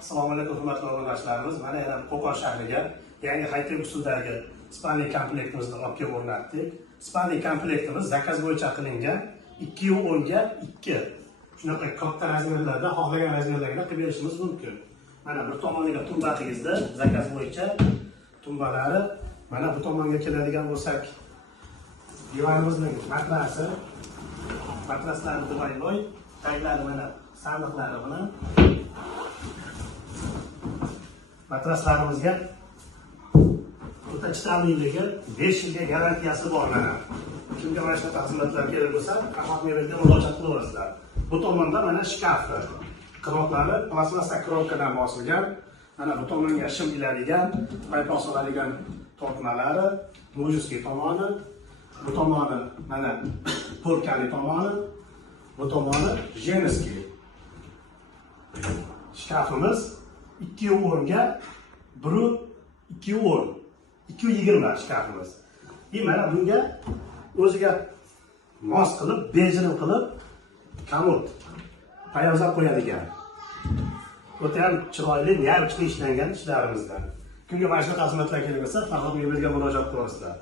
Assalomu alaykum hurmatli obunachilarimiz. Mana yana Qo'qon shahriga yangi high-tech usuldagi spalni komplektimizni olib kelib o'rnatdik. Spalni komplektimiz zakaz bo'yicha qilingan 2.10 ga 2. Shunaqa katta razmerlarda, xohlagan razmerlarga qilib berishimiz mumkin. Mana bir tomoniga tumbatingizda zakaz bo'yicha tumbalari, mana bu tomonga keladigan bo'lsak, divanimizning matrasi, matraslarni divoy, taglari mana sandiqlari bilan matraslarimizga o'ta chidamliligi 5 yilga garantiyasi bor mana. Kimga mana shunaqa xizmatlar kerak bo'lsa, Ahmad Mebelga murojaat qilaverasizlar. Bu tomonda mana shkafi, qiroqlari plastmassa qiroqdan bosilgan. Mana bu tomonga shim iladigan, paypoq soladigan tortmalari, mo'jizli tomoni, bu tomoni mana polkali tomoni, bu tomoni jenskiy. Shkafimiz 2.10 ga 2.10, 2.20 shkafimiz. Mana bunga o'ziga mos qilib, bejirim qilib komod poyabzal qo'yadigan. O'ta ham chiroyli, nearchli ishlangan ishlarimizdan. Kimga mana shunaqa xizmatlar kerak bo'lsa, Ahmad Mebelga murojaat qilasizlar.